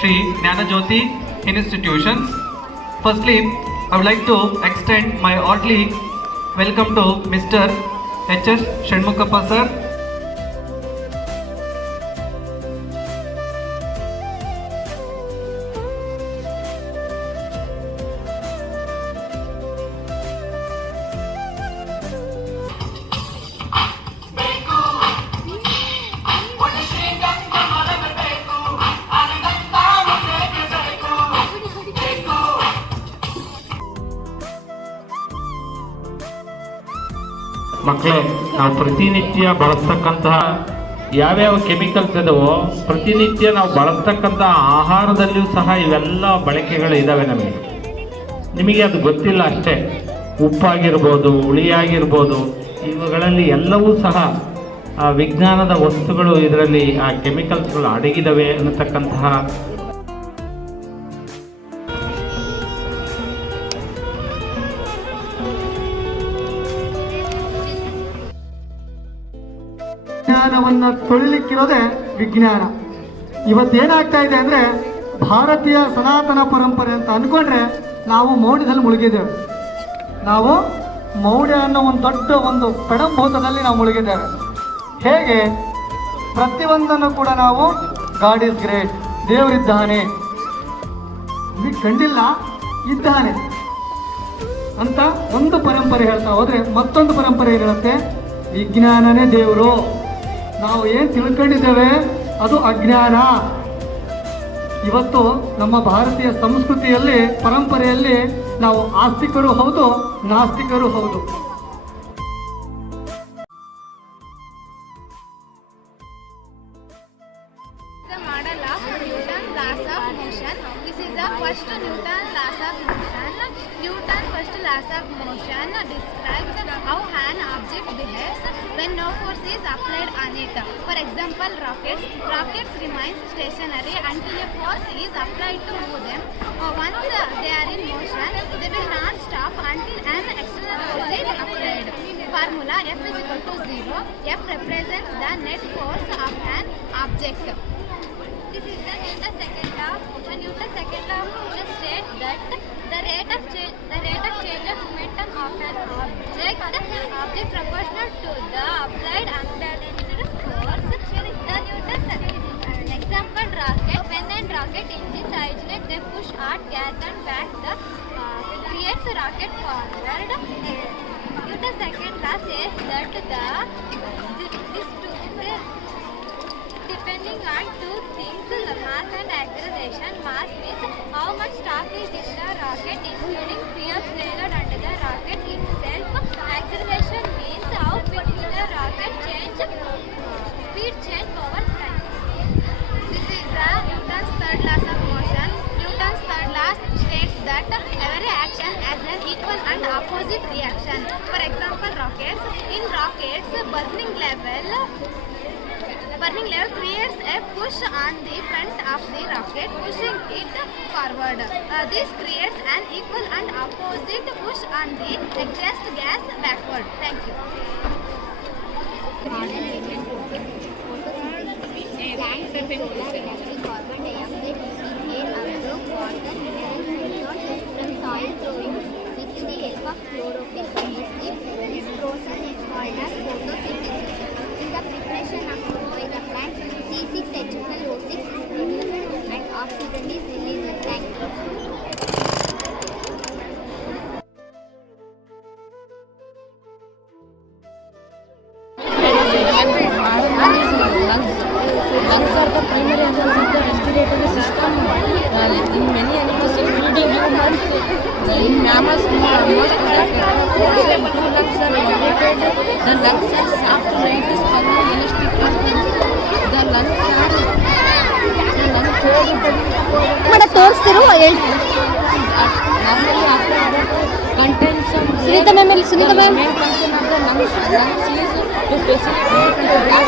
Sri Jnanajyoti institutions. Firstly, I would like to extend my hearty welcome to Mr. H.S. Shanmukappa sir. ಮಕ್ಕಳೇ, ನಾವು ಪ್ರತಿನಿತ್ಯ ಬಳಸ್ತಕ್ಕಂತಹ ಯಾವ್ಯಾವ chemicals ಇದಾವೋ ಪ್ರತಿನಿತ್ಯ ನಾವು ಬಳಸ್ತಕ್ಕಂಥ ಆಹಾರದಲ್ಲಿಯೂ ಸಹ ಇವೆಲ್ಲ ಬಳಕೆಗಳು ಇದ್ದಾವೆ. ನಿಮಗೆ ಅದು ಗೊತ್ತಿಲ್ಲ ಅಷ್ಟೇ. ಉಪ್ಪಾಗಿರ್ಬೋದು, ಹುಳಿಯಾಗಿರ್ಬೋದು, ಇವುಗಳಲ್ಲಿ ಎಲ್ಲವೂ ಸಹ ಆ ವಿಜ್ಞಾನದ ವಸ್ತುಗಳು ಇದರಲ್ಲಿ ಆ ಕೆಮಿಕಲ್ಸ್ಗಳು ಅಡಗಿದವೆ ಅನ್ನತಕ್ಕಂತಹ ವಿಜ್ಞಾನವನ್ನು ತೊಳಿಲಿಕ್ಕಿರೋದೆ ವಿಜ್ಞಾನ. ಇವತ್ತೇನಾಗ್ತಾ ಇದೆ ಅಂದರೆ ಭಾರತೀಯ ಸನಾತನ ಪರಂಪರೆ ಅಂತ ಅಂದ್ಕೊಂಡ್ರೆ ನಾವು ಮೌಢ್ಯದಲ್ಲಿ ಮುಳುಗಿದ್ದೇವೆ. ನಾವು ಮೌಢ್ಯ ಅನ್ನೋ ಒಂದು ದೊಡ್ಡ ಒಂದು ಪೆಡಂಭೂತದಲ್ಲಿ ನಾವು ಮುಳುಗಿದ್ದೇವೆ. ಹೇಗೆ ಪ್ರತಿಯೊಂದನ್ನು ಕೂಡ ನಾವು ಗಾಡ್ ಈಸ್ ಗ್ರೇಟ್, ದೇವರಿದ್ದಾನೆ, ಕಂಡಿಲ್ಲ ಇದ್ದಾನೆ ಅಂತ ಒಂದು ಪರಂಪರೆ ಹೇಳ್ತಾ ಹೋದರೆ ಮತ್ತೊಂದು ಪರಂಪರೆ ಏನಿರುತ್ತೆ, ವಿಜ್ಞಾನನೇ ದೇವರು. ನಾವು ಏನು ತಿಳ್ಕೊಂಡಿದ್ದೇವೆ ಅದು ಅಜ್ಞಾನ. ಇವತ್ತು ನಮ್ಮ ಭಾರತೀಯ ಸಂಸ್ಕೃತಿಯಲ್ಲಿ ಪರಂಪರೆಯಲ್ಲಿ ನಾವು ಆಸ್ತಿಕರು ಹೌದು, ನಾಸ್ತಿಕರು ಹೌದು. Newton's first laws of motion describes how an object behaves when no force is applied on it. For example, rockets remain stationary until a force is applied to move them. Once they are in motion, they will not stop until an external force is applied. Formula: F is equal to 0. F represents the net force of an object. This is the Newton's second law of motion. Newton's second law of motion states that the rate of change of momentum of an object proportional to the applied unbalanced force. Here is the Newton's example: rocket. When a rocket engine ignite, they push hot gas and back the creates a rocket forward. Newton's second law says that depending on two things, the mass and acceleration. Mass means how much torque is in the rocket, including fuel, payload and the rocket itself. Acceleration means how quickly the rocket speed change over time. This is the Newton's third law of motion. Newton's third law states that every action has an equal and opposite reaction. For example, rockets. In rockets, burning level creates a push on the front of the rocket, pushing it forward. This creates an equal and opposite push on the exhaust gas backward. Thank you. Plants and solar energy, carbon dioxide, air absorb water, minerals, from soil growing with the help of chlorophyll. This process is called as photosynthesis. In the preparation of food by the plants, C6H12O6 is produced and oxygen is released. Thank you. said the lungs are soft, light, spongy, elastic organs. The lungs ಮೇಡ ತೋರಿಸ್ತಿರು ಹೇಳಿ normally after that contain some Sunita ma'am ಇಲ್ಲಿ Sunita ma'am main function of the lungs is to facilitate